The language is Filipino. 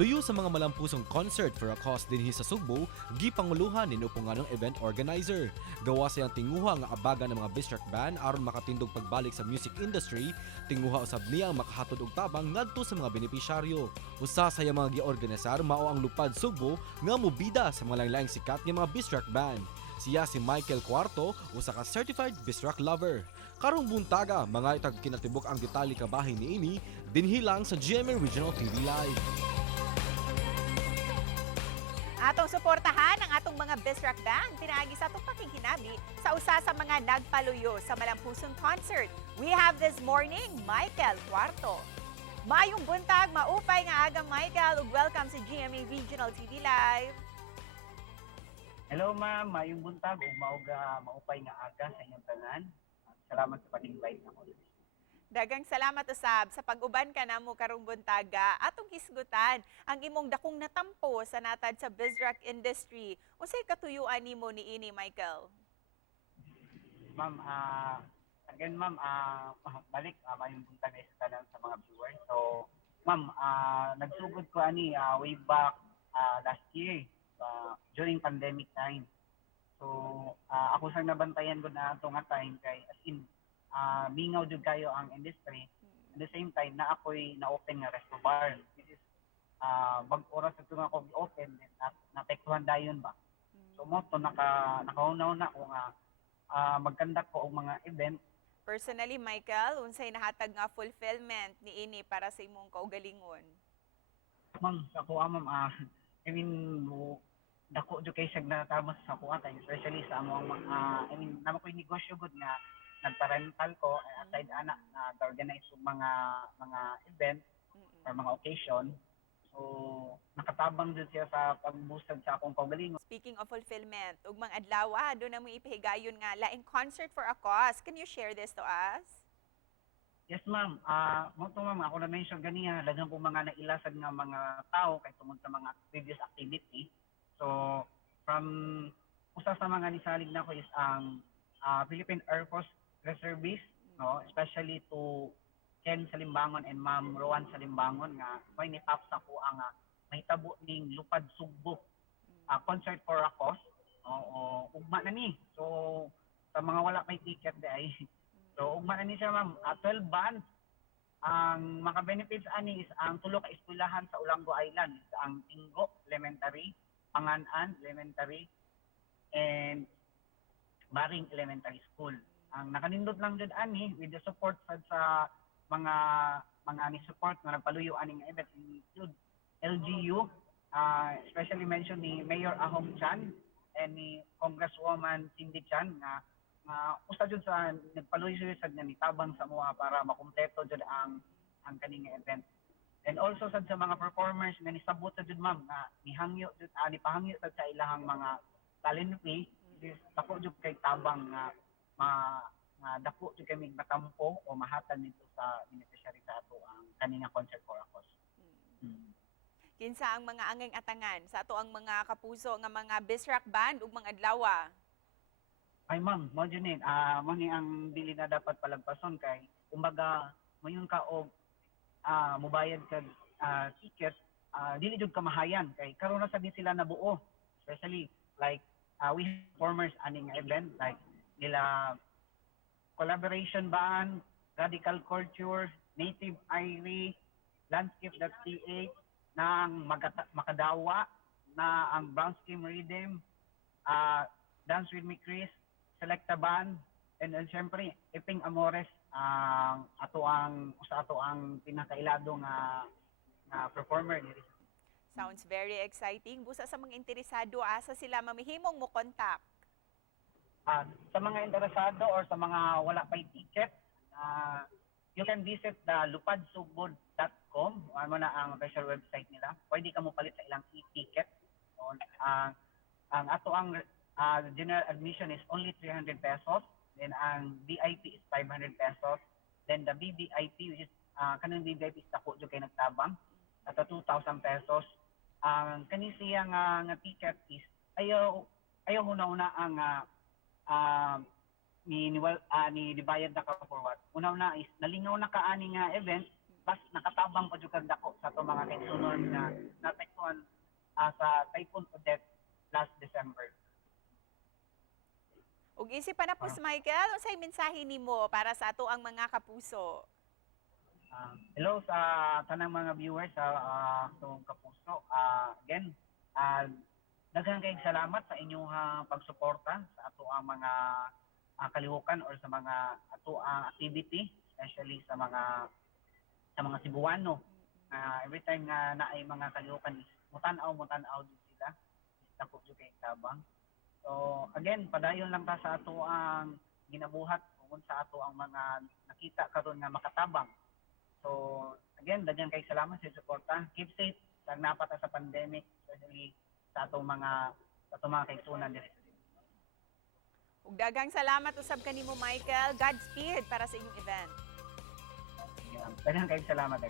Luyo sa mga malampusong concert for a cause dinhi sa Sugbo, gipanguluhan ni upunganong event organizer. Gawa sayang tinguha nga abaga ng mga district band aron makatindog pagbalik sa music industry, tinguha usab niya ang makahatod og tabang ngadto sa mga benepisyaryo. Usa sa iyang mga giorganisar mao ang Lupad Sugbo nga mobida sa mga lain-laing sikat nga mga district band. Siya si Michael Cuarto, usa ka certified Bisrak lover. Karong buntaga, mga itag kinatibok ang detalye kabahin ni ini, dinhi lang sa GMA Regional TV Live. Atong suportahan ang atong mga Bisrak Band pinaagi sa atong pakikinabi sa usa sa mga nagpaluyo sa malampusong concert. We have this morning Michael Cuarto. Mayong buntag, maupay nga aga Michael, ug welcome sa GMA Regional TV Live. Hello ma'am, mayong buntag ug maupay nga aga sa inyong tanan. Salamat sa pag-invite ako. Dagang salamat usab sa pag-uban ka namo karong buntaga. Atong hisgutan ang imong dakong natampo sa natad sa Bisrak industry. Unsay katuyuan nimo niini, Michael? Ma'am, again ma'am, balik mayong buntag sa tanan sa mga viewers. So, ma'am, nagsugod ko ani way back last year during pandemic time. So, ako sang nabantayan ko na ato nga time kay as in mingaw jud kayo ang industry. At the same time na ako'y na-open nga resto bar. This is mag-oras ito nga ako i-open then napektuhan dayon ba. So mo to nakaunaw na ko nga magkandak ko og mga event. Personally, Michael, unsay nahatag nga fulfillment niini para sa imong kaugalingon? Ma'am, sa ko ma'am I mean dako jud kay siyag natamos sa kuha kay especially sa among namo ko'y negosyo gud nga nagpa-rental ko aside anak na organize og mga event or mga occasion. So nakatabang jud siya sa pagbusad sa akong kaugalingon. Speaking of fulfillment, ug mga adlaw do na mo ipahigayon nga laing concert for a cause. Can you share this to us? Yes ma'am, mo to ma'am ako na mention ganiya daghang po mga nailasad nga mga tao kay tungod sa mga previous activity. So from usa sa mga nisalig na ko is ang Philippine Air Force Reservist, no, especially to Ken Salimbangon and Ma'am Rowan Salimbangon nga may nitap sa ko ang mahitabo ning Lupad Sugbo concert for a cause. Ugma na ni. So sa mga wala may ticket day so ugma na ni siya ma'am. 12 bands. Ang mga benefits ani is ang tulo ka eskwelahan sa Ulango Island, ang Tinggo Elementary, Panganan Elementary, and Baring Elementary School. Ang nakanindot lang jud ani with the support sa mga ni support nga nagpaluyo ani nga event include LGU, especially mention ni Mayor Ahong Chan and ni Congresswoman Cindy Chan nga usa jud sa nagpaluyo sad nga nitabang sa moa para makumpleto jud ang kaning event. And also sad sa mga performers nga nisabot sa jud ma'am nga nihangyo jud nipahangyo sad sa ilahang mga talent fee. Dako jud kay tabang nga dako jud kami matampo o mahatag nito sa beneficiary sa ato ang kaninga concert for a cause. Kinsa ang mga angeng atangan sa ato ang mga kapuso nga mga Bisrak band ug mga adlaw? Ay ma'am, mo jud ni mo ni ang dili na dapat palagpason kay kumbaga mayon ka og mobayad ka ticket dili jud kamahayan kay karon na sabi sila nabuo, especially like we have performers aning event like nila Collaboration Band, Radical Culture, Native Irie, Landscape.ch, na ang Makadawa, na ang Brown Skin Rhythm, Dance With Me Chris, Selecta Band, and syempre Iping Amores, ato ang pinakailado nga performer ni. Sounds very exciting. Busa sa mga interesado, asa sila mamihimong mo contact? Sa mga interesado or sa mga wala pay ticket, you can visit the lupadsugbo.com. Ano na ang official website nila. Pwede ka mo palit sa ilang e-ticket. Ang ato ang general admission is only 300 pesos. Then ang VIP is 500 pesos. Then the VVIP, which is kanang VVIP is dako jud kay nagtabang at 2,000 pesos. Ang kani siya nga ticket is ayaw huna-una ang ni dibayad na ka for what. Una is nalingaw na ka ani nga event mas nakatabang pa jud kag dako sa ato mga kaigsunon nga naapektuhan sa Typhoon Odette last December. Ug isip pa na po, Michael, unsay mensahe nimo para sa ato ang mga kapuso? Hello sa tanang mga viewers sa atong kapuso. Again, daghan kayong salamat sa inyong pagsuporta sa ato ang mga kalihukan or sa mga ato ang activity, especially sa mga Cebuano. Every time nga naay mga kalihukan is mutanaw din sila. Dako jud kay tabang. So again, padayon lang ta sa ato ang ginabuhat kung sa ato ang mga nakita karon nga makatabang. So again, daghan kay salamat sa suporta. Keep safe sa napata sa pandemic, especially sa atong mga kaigsunan diri. Ug daghang salamat usab kanimo, Michael. Godspeed para sa inyong event. Daghan kay salamat.